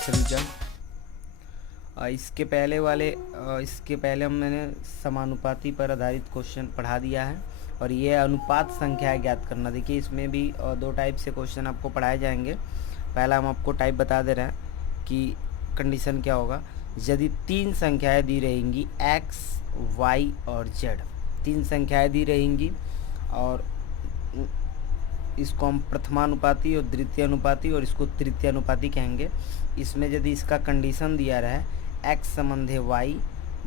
सभी का। इसके पहले मैंने समानुपाती पर आधारित क्वेश्चन पढ़ा दिया है और ये अनुपात संख्या ज्ञात करना। देखिए इसमें भी दो टाइप से क्वेश्चन आपको पढ़ाए जाएंगे। पहला हम आपको टाइप बता दे रहे हैं कि कंडीशन क्या होगा। यदि तीन संख्याएं दी रहेंगी x, y और z, तीन संख्याएं दी रहेंगी और इसको हम प्रथमानुपाती और द्वितीयानुपाती और इसको तृतीयानुपाती कहेंगे। इसमें यदि इसका कंडीशन दिया रहा है x संबंधे y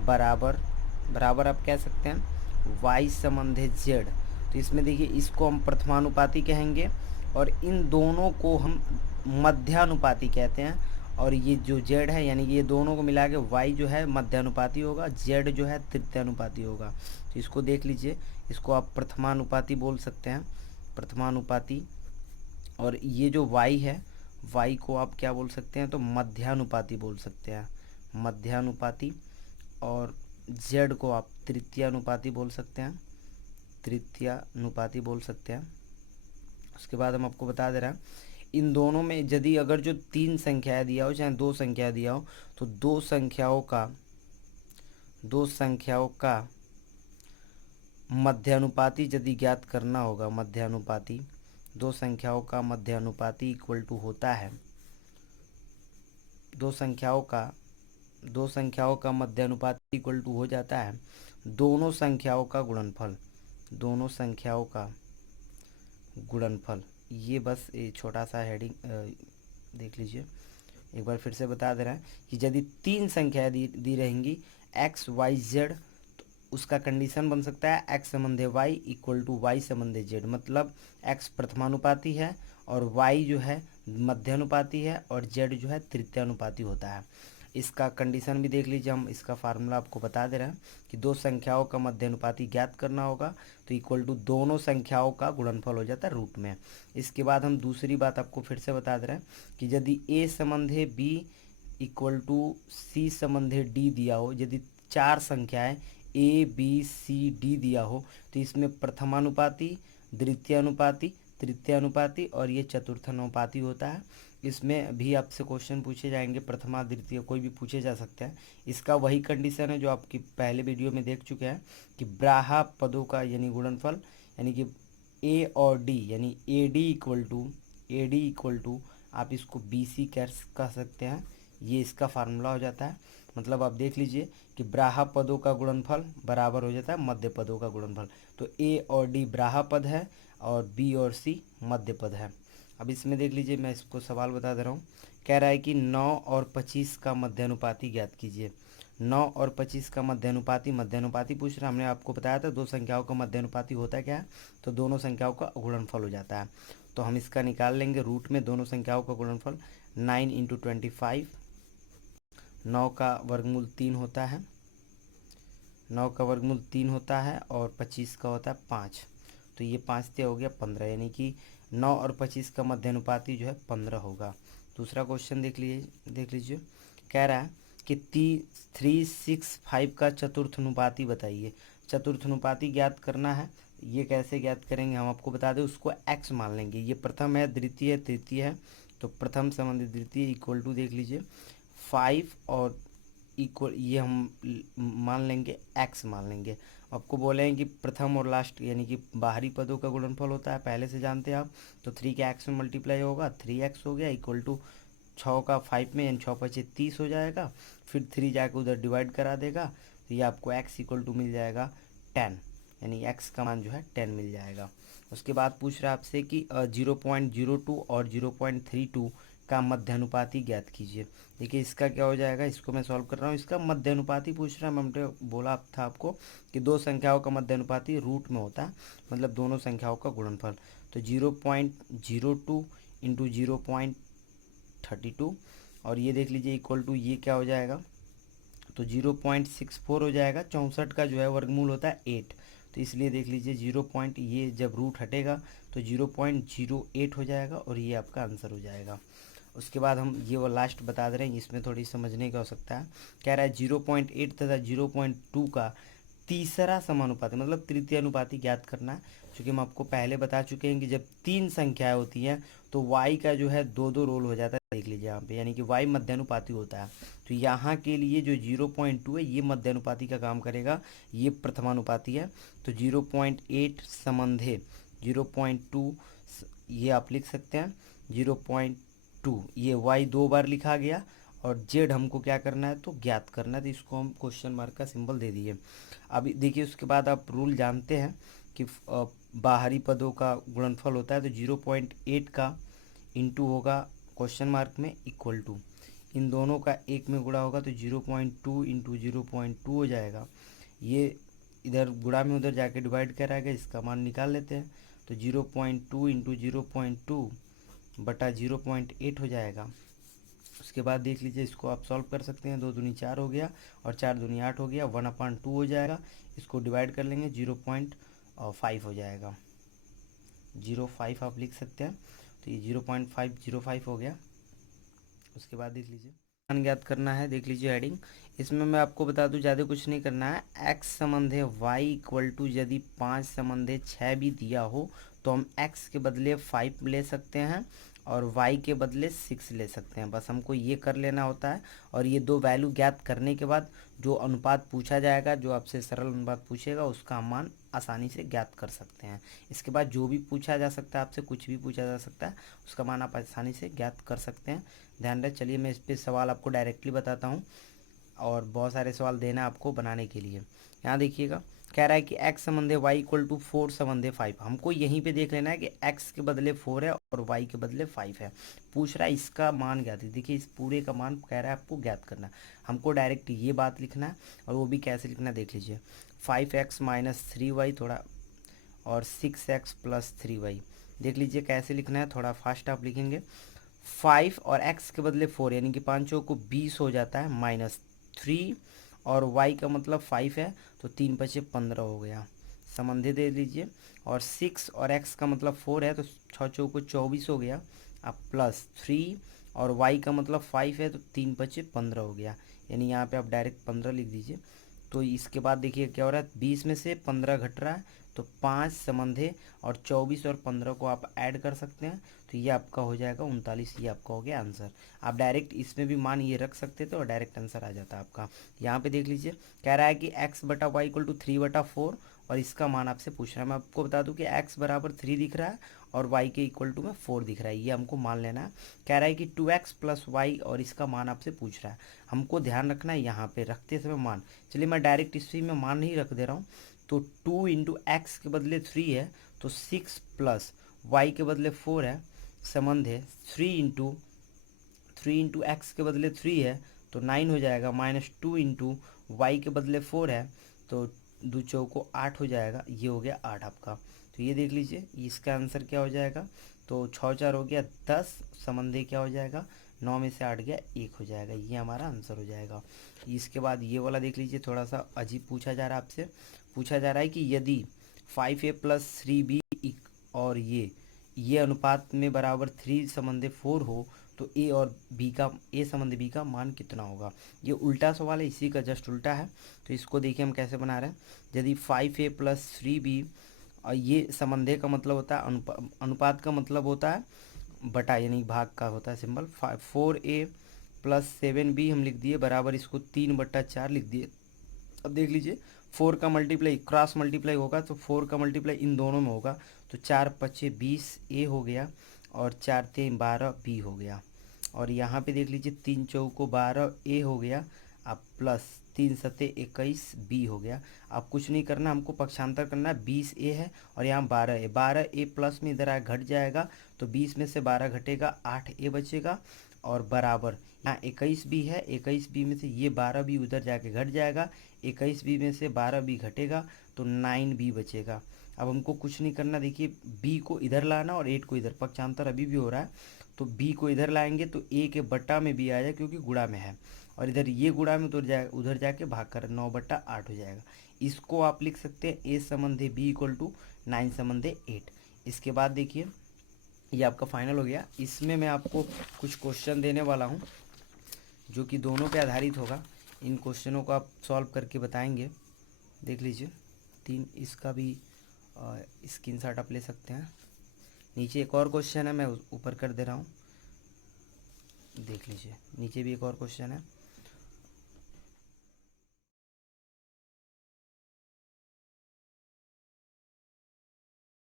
बराबर आप कह सकते हैं y संबंधे z, तो इसमें देखिए इसको हम प्रथमानुपाती कहेंगे और इन दोनों को हम मध्यानुपाती कहते हैं। और ये जो z है यानी कि ये दोनों को मिला के y जो है मध्यानुपाती होगा, z जो है तृतीयानुपाती होगा। तो इसको देख लीजिए, इसको आप प्रथमानुपाती बोल सकते हैं, प्रथमानुपाती। और ये जो y है, y को आप क्या बोल सकते हैं, तो मध्यानुपाती बोल सकते हैं, मध्यानुपाती। और z को आप तृतीयानुपाती बोल सकते हैं, तृतीयानुपाती बोल सकते हैं। उसके बाद हम आपको बता दे रहे हैं इन दोनों में यदि अगर जो तीन संख्याएं दिया हो चाहे दो संख्याएं दिया हो तो दो संख्याओं का मध्यानुपाती यदि ज्ञात करना होगा, मध्यानुपाती, दो संख्याओं का मध्यानुपाती इक्वल टू होता है दो संख्याओं का मध्यानुपाती इक्वल टू हो जाता है दोनों संख्याओं का गुणनफल, दोनों संख्याओं का गुणनफल। ये बस ये छोटा सा हेडिंग देख लीजिए। एक बार फिर से बता दे रहा है कि यदि तीन संख्याएं दी रहेंगी x, y, z, तो उसका कंडीशन बन सकता है x संबंधे y इक्वल टू y संबंधे z। मतलब x प्रथमानुपाती है और y जो है मध्यानुपाती है और z जो है तृतीयानुपाती होता है। इसका कंडीशन भी देख लीजिए, हम इसका फार्मूला आपको बता दे रहे हैं कि दो संख्याओं का मध्यानुपाती ज्ञात करना होगा तो इक्वल टू दोनों संख्याओं का गुणनफल हो जाता है रूट में। इसके बाद हम दूसरी बात आपको फिर से बता दे रहे हैं कि यदि a संबंधे b इक्वल टू c संबंधे d दिया हो, यदि चार संख्याएं a b c d दिया हो तो इसमें प्रथमानुपाती, द्वितीयानुपाती, तृतीयानुपाती और ये चतुर्थानुपाती होता है। इसमें भी आपसे क्वेश्चन पूछे जाएंगे, प्रथमा द्वितीय कोई भी पूछे जा सकते हैं। इसका वही कंडीशन है जो आपकी पहले वीडियो में देख चुके हैं कि ब्राहा पदों का यानी गुणनफल यानी कि ए और डी यानी ए डी इक्वल टू आप इसको बी सी कह सकते हैं। ये इसका फार्मूला हो जाता है। मतलब आप देख लीजिए कि ब्राहा पदों का गुणनफल बराबर हो जाता है मध्य पदों का गुणनफल। तो ए और डी ब्राहा पद है और बी और सी मध्य पद है। अब इसमें देख लीजिए, मैं इसको सवाल बता दे रहा हूँ। कह रहा है कि 9 और 25 का मध्यानुपाती ज्ञात कीजिए। 9 और 25 का मध्यानुपाती पूछ रहा है। हमने आपको बताया था दो संख्याओं का मध्यानुपाती होता क्या है, तो दोनों संख्याओं का गुणनफल हो जाता है। तो हम इसका निकाल लेंगे रूट में दोनों संख्याओं का गुणनफल। 9 इंटू 25, 9 का वर्गमूल 3 होता है, 9 का वर्गमूल 3 होता है और 25 का होता है 5। तो ये 5 से हो गया 15, यानी कि 9 और 25 का मध्यानुपाती जो है 15 होगा। दूसरा क्वेश्चन देख लीजिए। कह रहा है कि 365 का चतुर्थानुपाती बताइए। चतुर्थानुपाती ज्ञात करना है। ये कैसे ज्ञात करेंगे हम आपको बता दें, उसको x मान लेंगे। ये प्रथम है, द्वितीय है, तृतीय है, तो प्रथम संबंधित द्वितीय इक्वल टू देख लीजिए 5 और इक्वल ये हम मान लेंगे x मान लेंगे। आपको बोले हैं कि प्रथम और लास्ट यानी कि बाहरी पदों का गुणनफल होता है, पहले से जानते हैं आप। तो 3 के x में मल्टीप्लाई होगा, 3x हो गया इक्वल टू 6 का 5 में यानी 6 पचे 30 हो जाएगा। फिर 3 जाकर उधर डिवाइड करा देगा तो ये आपको x इक्वल टू मिल जाएगा 10, यानी x का मान जो है 10 मिल जाएगा। उसके बाद पूछ रहा है आपसे कि 0.02 और 0.32 का मध्यानुपाती ज्ञात कीजिए। देखिए इसका क्या हो जाएगा, इसको मैं सॉल्व कर रहा हूँ। इसका मध्यानुपाती पूछ रहा है। हमने बोला था आपको कि दो संख्याओं का मध्यानुपाती रूट में होता है, मतलब दोनों संख्याओं का गुणनफल। तो 0.02 इंटू 0.32 और ये देख लीजिए इक्वल टू ये क्या हो जाएगा, तो 0.64 हो जाएगा। 64 का जो है वर्गमूल होता है 8, तो इसलिए देख लीजिए ये जब रूट हटेगा तो 0.08 हो जाएगा और ये आपका आंसर हो जाएगा। उसके बाद हम ये वो लास्ट बता दे रहे हैं, इसमें थोड़ी समझने की आवश्यकता है। कह रहा है 0.8 तथा 0.2 का तीसरा समानुपाती मतलब तृतीय अनुपाती ज्ञात करना है। क्योंकि हम आपको पहले बता चुके हैं कि जब तीन संख्याएं होती हैं तो y का जो है दो दो रोल हो जाता है, देख लीजिए यहाँ पे, यानी कि y मध्यानुपाती होता है। तो यहाँ के लिए जो 0.2 है ये मध्यानुपाती का काम करेगा, ये प्रथमानुपाती है। तो 0.8 संबंधे 0.2 ये आप लिख सकते हैं। 0.2 ये y दो बार लिखा गया और z हमको क्या करना है, तो ज्ञात करना है। तो इसको हम क्वेश्चन मार्क का सिंबल दे दिए। अभी देखिए उसके बाद आप रूल जानते हैं कि बाहरी पदों का गुणनफल होता है, तो 0.8 का इंटू होगा क्वेश्चन मार्क में इक्वल टू, इन दोनों का एक में गुणा होगा तो 0.2 इंटू 0.2 हो जाएगा। ये इधर गुणा में उधर जाके डिवाइड कराएगा, इसका मान निकाल लेते हैं। तो 0.2 इंटू 0.2 बटा 0.8 हो जाएगा। उसके बाद देख लीजिए इसको आप सॉल्व कर सकते हैं। 2 दूनी 4 हो गया और 4 दूनी 8 हो गया, 1/2 हो जाएगा। इसको डिवाइड कर लेंगे 0.5 हो जाएगा, 0.5 आप लिख सकते हैं। तो ये 0.505 हो गया। उसके बाद देख लीजिए मान ज्ञात करना है, देख लीजिए एडिंग। इसमें मैं आपको बता दूं ज़्यादा कुछ नहीं करना है। x संबंधे y इक्वल टू यदि 5 संबंधे 6 भी दिया हो तो हम x के बदले 5 ले सकते हैं और y के बदले 6 ले सकते हैं। बस हमको ये कर लेना होता है। और ये दो वैल्यू ज्ञात करने के बाद जो अनुपात पूछा जाएगा, जो आपसे सरल अनुपात पूछेगा, उसका हम मान आसानी से ज्ञात कर सकते हैं। इसके बाद जो भी पूछा जा सकता है आपसे, कुछ भी पूछा जा सकता है, उसका मान आप आसानी से ज्ञात कर सकते हैं। ध्यान रहे। चलिए मैं इस पे सवाल आपको डायरेक्टली बताता हूँ और बहुत सारे सवाल देना आपको बनाने के लिए। यहाँ देखिएगा, कह रहा है कि x संबंधे y इक्वल टू 4 संबंधे 5। हमको यहीं पे देख लेना है कि x के बदले 4 है और y के बदले 5 है। पूछ रहा है इसका मान ज्ञात। देखिए इस पूरे का मान कह रहा है आपको ज्ञात करना। हमको डायरेक्ट ये बात लिखना है और वो भी कैसे लिखना है देख लीजिए। 5x माइनस 3y थोड़ा और 6x प्लस 3y। देख लीजिए कैसे लिखना है, थोड़ा फास्ट आप लिखेंगे। 5 और x के बदले 4 यानी कि 5 चौक को 20 हो जाता है, माइनस 3 और y का मतलब 5 है तो 3 पचे 15 हो गया, संबंधी दे लीजिए। और 6 और x का मतलब 4 है तो 6 चौक को 24 हो गया। अब प्लस 3 और y का मतलब 5 है तो 3 पचे 15 हो गया, यानी यहाँ पे आप डायरेक्ट 15 लिख दीजिए। तो इसके बाद देखिए क्या हो रहा है, 20 में से 15 घट रहा है तो 5 संबंधे और 24 और 15 को आप ऐड कर सकते हैं तो ये आपका हो जाएगा 39। ये आपका हो गया आंसर। आप डायरेक्ट इसमें भी मान ये रख सकते थे और डायरेक्ट आंसर आ जाता आपका। यहाँ पे देख लीजिए कह रहा है कि x बटा वाई इक्वल टू 3/4 और इसका मान आपसे पूछ रहा है। मैं आपको बता दूं कि x बराबर 3 दिख रहा है और y के इक्वल टू में 4 दिख रहा है, ये हमको मान लेना है। कह रहा है कि 2x प्लस वाई और इसका मान आपसे पूछ रहा है। हमको ध्यान रखना है यहाँ पे रखते समय मान। चलिए मैं डायरेक्ट इसी में मान नहीं रख दे रहा हूँ। तो 2 इंटू एक्स के बदले 3 है तो 6 प्लस वाई के बदले 4 है, संबंध है 3 इंटू एक्स के बदले 3 है तो 9 हो जाएगा, माइनस 2 इंटू वाई के बदले 4 है तो 2 चौको 8 हो जाएगा, ये हो गया 8 आपका। तो ये देख लीजिए इसका आंसर क्या हो जाएगा, तो 6 4 हो गया 10, संबंधी क्या हो जाएगा 9 में से 8 गया 1 हो जाएगा, ये हमारा आंसर हो जाएगा। इसके बाद ये वाला देख लीजिए, थोड़ा सा अजीब पूछा जा रहा है आपसे। पूछा जा रहा है कि यदि 5a प्लस 3b और ये अनुपात में बराबर 3 संबंधी 4 हो तो ए संबंधी बी का मान कितना होगा। ये उल्टा सवाल है, इसी का जस्ट उल्टा है। तो इसको देखिए हम कैसे बना रहे हैं। यदि 5a प्लस 3b और ये संबंधे का मतलब होता है अनुपात का मतलब होता है बटा, यानी भाग का होता है सिंबल। 4a प्लस 7b हम लिख दिए बराबर इसको 3/4 लिख दिए। अब देख लीजिए 4 का मल्टीप्लाई क्रॉस मल्टीप्लाई होगा तो 4 का मल्टीप्लाई इन दोनों में होगा तो 4 पच्चे 20 ए हो गया और 4 3 12 बी हो गया। और यहाँ पे देख लीजिए 3 चौको 12 ए हो गया, अब प्लस 3 सत्ते 21 बी हो गया। अब कुछ नहीं करना, हमको पक्षांतर करना है। 20 ए है और यहाँ 12 ए, 12 ए प्लस में इधर घट जाएगा तो 20 में से 12 घटेगा 8 ए बचेगा और बराबर यहाँ 21 बी है, 21 बी में से ये 12 बी उधर जाके घट जाएगा, 21 बी में से 12 बी घटेगा तो 9 बी बचेगा। अब हमको कुछ नहीं करना, देखिए बी को इधर लाना और 8 को इधर, पक्षांतर अभी भी हो रहा है तो बी को इधर लाएंगे तो ए के बट्टा में बी आ जाए क्योंकि गुणा में है, और इधर ये गुणा में उधर जाके भाग कर 9/8 हो जाएगा। इसको आप लिख सकते हैं ए संबंधी बी इक्वल टू 9 संबंधी 8। इसके बाद देखिए ये आपका फाइनल हो गया। इसमें मैं आपको कुछ क्वेश्चन देने वाला हूँ जो कि दोनों पे आधारित होगा। इन क्वेश्चनों को आप सॉल्व करके बताएंगे। देख लीजिए 3, इसका भी स्क्रीनशॉट आप ले सकते हैं। नीचे एक और क्वेश्चन है, मैं ऊपर कर दे रहा हूँ, देख लीजिए नीचे भी एक और क्वेश्चन है।